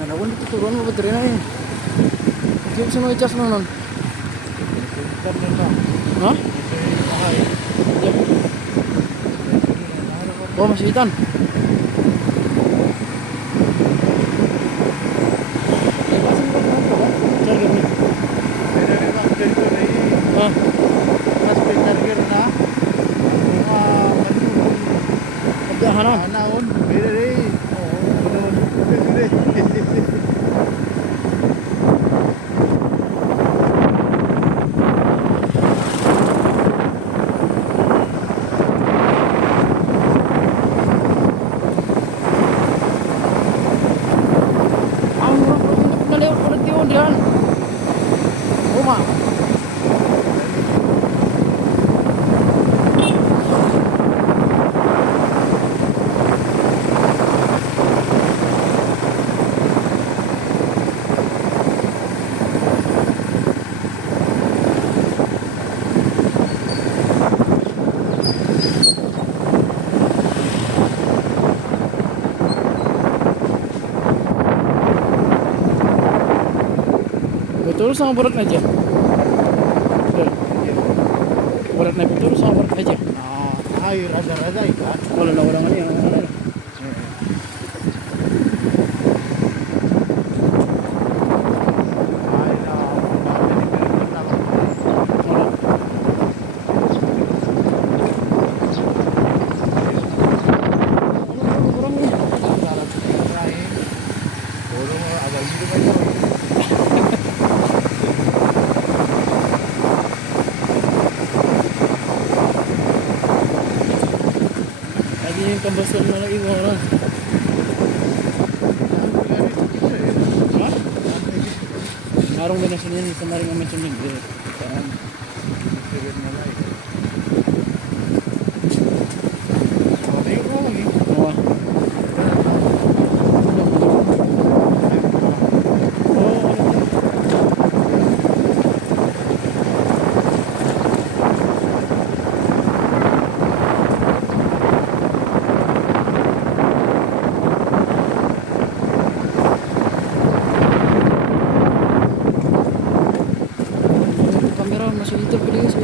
Meron dito turuan mo baterya na eh. Hindi ko siya mag-charge mo nun. Ha? Yep. Oh, masitan. Charger ni. Ah. Charger na. Hanan. Naon, bere. Diyan. Uma. Betul sama berat aja. Berat naik betul sama berat aja. Ay, rada-rada ikan. Wala na orang yang ano. Yung kambasol na lang iwan orang. Ha? Narong ganasyon yan, isa na rin ang mention yun. Saan? Okay, okay. Oo. Masih itu pilih sih.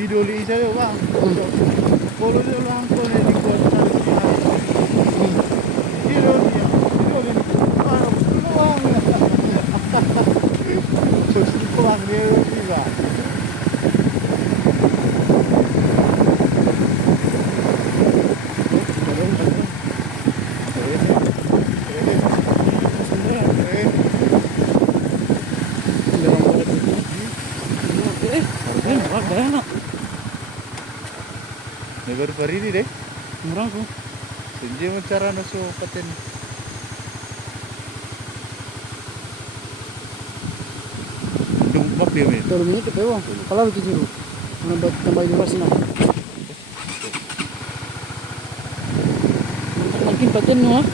Video li isa yo bang. Polo yo lang ko ni ko sa. Video dia. Video ni. Ano? Luang. Susu ko ang dia juga. Never pariri deh. Murah ko. Senje mo cara naso paten. Dumpak dia men. Kalau minit pe wa. Kalau begitu dulu. Mana tambah durasi na. Mungkin paten no.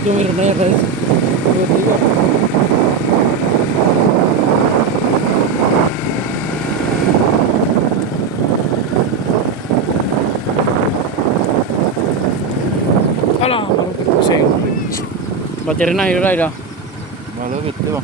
Dito meron na yan guys. Tiba-tiba. Alah, marunong ko sa'yo. Bateri na, yun dah. Malapit, di ba?